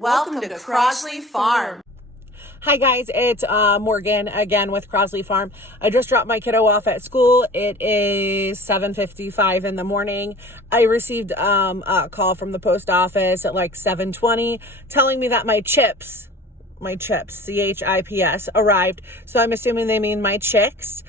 Welcome to Crosley Farm. Hi guys, it's Morgan again with Crosley Farm. I just dropped my kiddo off at school. It is 7:55 in the morning. I received a call from the post office at like 7:20 telling me that my chips, CHIPS, arrived. So I'm assuming they mean my chicks.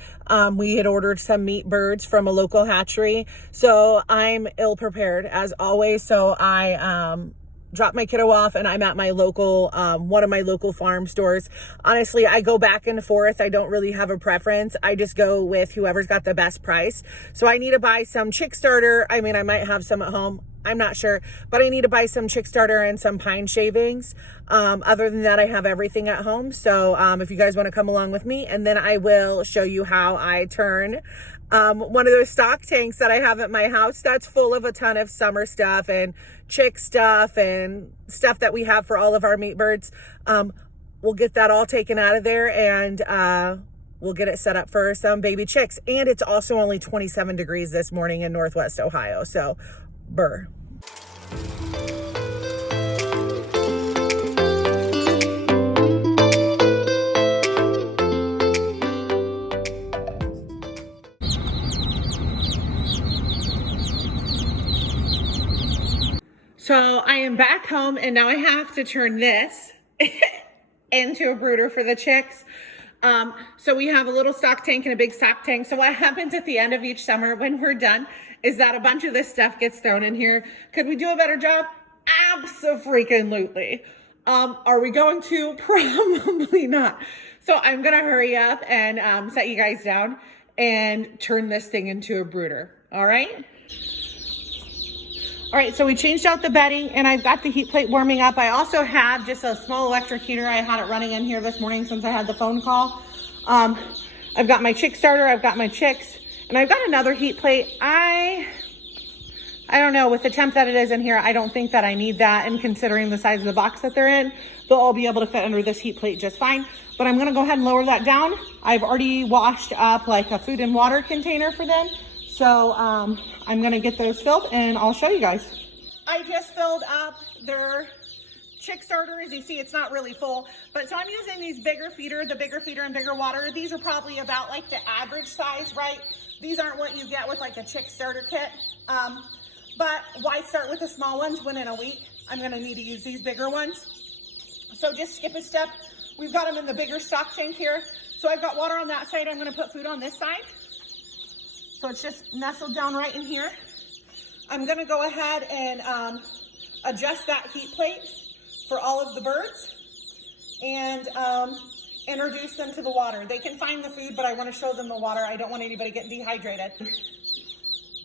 We had ordered some meat birds from a local hatchery. So I'm ill prepared as always. So I dropped my kiddo off and I'm at my local, one of my local farm stores. Honestly, I go back and forth. I don't really have a preference. I just go with whoever's got the best price. So I need to buy some chick starter. I mean, I might have some at home. I'm not sure, but I need to buy some chick starter and some pine shavings. Other than that, I have everything at home. So if you guys want to come along with me, and then I will show you how I turn one of those stock tanks that I have at my house that's full of a ton of summer stuff and chick stuff and stuff that we have for all of our meat birds. We'll get that all taken out of there and we'll get it set up for some baby chicks. And it's also only 27 degrees this morning in Northwest Ohio. So burr. So I am back home and now I have to turn this into a brooder for the chicks. So we have a little stock tank and a big stock tank. So what happens at the end of each summer when we're done is that a bunch of this stuff gets thrown in here. Could we do a better job? Abso-freaking-lutely. Are we going to? Probably not. So I'm going to hurry up and set you guys down and turn this thing into a brooder. All right? All right, so we changed out the bedding and I've got the heat plate warming up. I also have just a small electric heater. I had it running in here this morning since I had the phone call. I've got my chick starter, I've got my chicks, and I've got another heat plate. I don't know, with the temp that it is in here, I don't think that I need that, and considering the size of the box that they're in, they'll all be able to fit under this heat plate just fine. But I'm gonna go ahead and lower that down. I've already washed up like a food and water container for them. So I'm gonna get those filled and I'll show you guys. I just filled up their chick starter. As you see, it's not really full, but so I'm using these bigger feeder, the bigger feeder and bigger water. These are probably about like the average size, right? These aren't what you get with like a chick starter kit. But why start with the small ones when in a week I'm gonna need to use these bigger ones? So just skip a step. We've got them in the bigger stock tank here. So I've got water on that side. I'm gonna put food on this side. So it's just nestled down right in here. I'm gonna go ahead and adjust that heat plate for all of the birds and introduce them to the water. They can find the food, but I wanna show them the water. I don't want anybody getting dehydrated.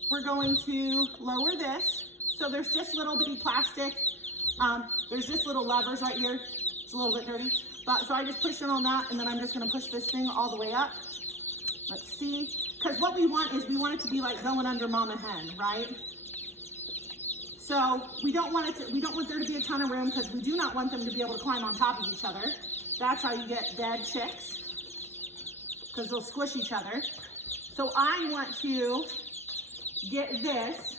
We're going to lower this. So there's just little bitty plastic. There's just little levers right here. It's a little bit dirty. But so I just push it on that and then I'm just gonna push this thing all the way up. Let's see. Because what we want is we want it to be like going under mama hen, right? So we don't want there to be a ton of room because we do not want them to be able to climb on top of each other. That's how you get dead chicks, because they'll squish each other. So I want to get this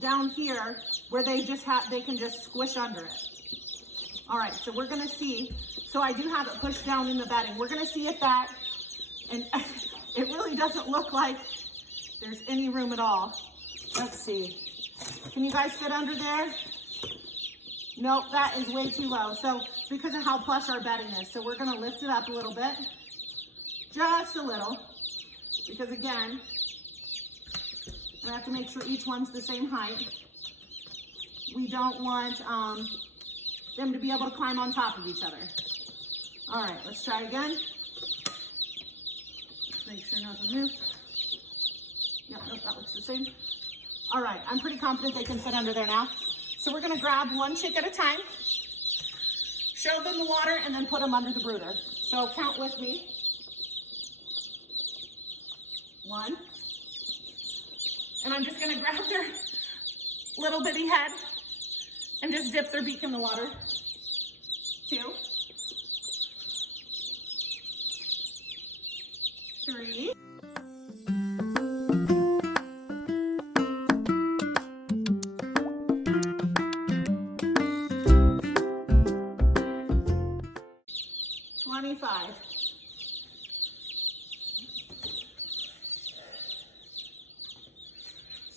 down here where they can just squish under it. All right, so we're gonna see. So I do have it pushed down in the bedding. We're gonna see if that, and it really doesn't look like there's any room at all. Let's see. Can you guys fit under there? Nope, that is way too low. So because of how plush our bedding is. So we're gonna lift it up a little bit. Just a little. Because again, we have to make sure each one's the same height. We don't want them to be able to climb on top of each other. All right, let's try again. Let's make sure nothing moves. Yep, nope, that looks the same. All right, I'm pretty confident they can fit under there now. So we're gonna grab one chick at a time, show them the water, and then put them under the brooder. So count with me. 1. And I'm just gonna grab their little bitty head and just dip their beak in the water. 2. 3.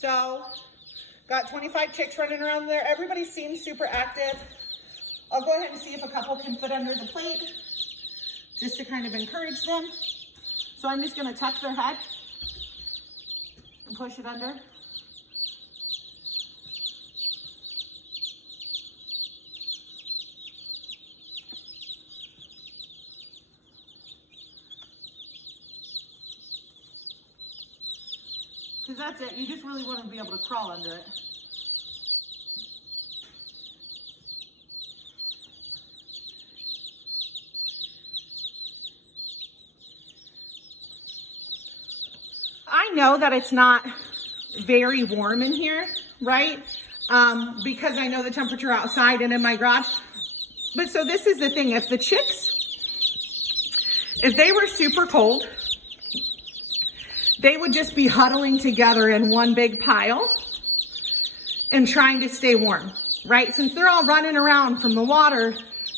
So got 25 chicks running around there. Everybody seems super active. I'll go ahead and see if a couple can fit under the plate just to kind of encourage them. So I'm just gonna tuck their head and push it under. Because that's it, you just really want to be able to crawl under it. I know that it's not very warm in here, right? Because I know the temperature outside and in my garage. But so this is the thing, if the chicks, if they were super cold, they would just be huddling together in one big pile and trying to stay warm, right? Since they're all running around from the water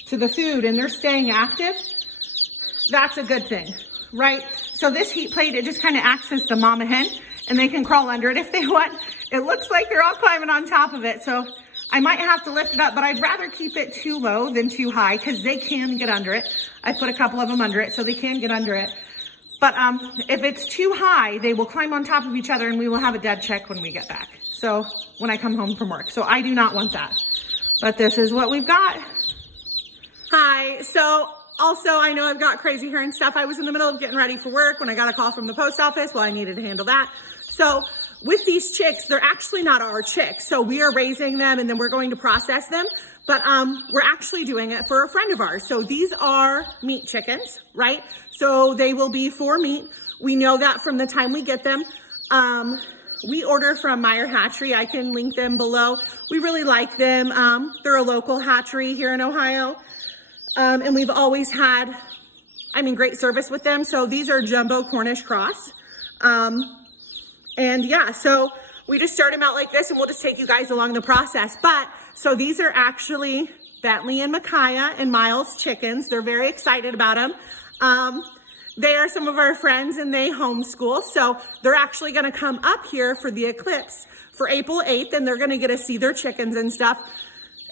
to the food and they're staying active, that's a good thing, right? So this heat plate, it just kind of acts as the mama hen and they can crawl under it if they want. It looks like they're all climbing on top of it. So I might have to lift it up, but I'd rather keep it too low than too high because they can get under it. I put a couple of them under it so they can get under it. But if it's too high, they will climb on top of each other and we will have a dead chick when we get back. So when I come home from work. So I do not want that. But this is what we've got. Hi, so also I know I've got crazy hair and stuff. I was in the middle of getting ready for work when I got a call from the post office. Well, I needed to handle that. So with these chicks, they're actually not our chicks. So we are raising them and then we're going to process them. But we're actually doing it for a friend of ours. So these are meat chickens, right? So they will be for meat. We know that from the time we get them. We order from Meyer Hatchery. I can link them below. We really like them. They're a local hatchery here in Ohio. And we've always had, great service with them. So these are jumbo Cornish cross. And yeah, so we just start them out like this and we'll just take you guys along the process. But so these are actually Bentley and Micaiah and Miles chickens. They're very excited about them. They are some of our friends and they homeschool. So they're actually gonna come up here for the eclipse for April 8th and they're gonna get to see their chickens and stuff.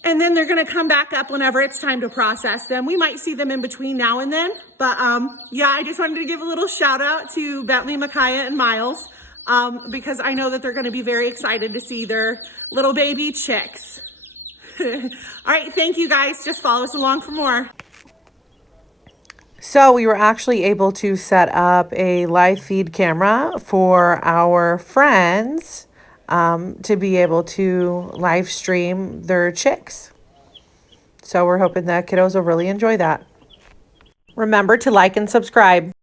And then they're gonna come back up whenever it's time to process them. We might see them in between now and then. But yeah, I just wanted to give a little shout out to Bentley, Micaiah, and Miles because I know that they're gonna be very excited to see their little baby chicks. All right, thank you guys. Just follow us along for more. So we were actually able to set up a live feed camera for our friends to be able to live stream their chicks. So we're hoping that kiddos will really enjoy that. Remember to like and subscribe.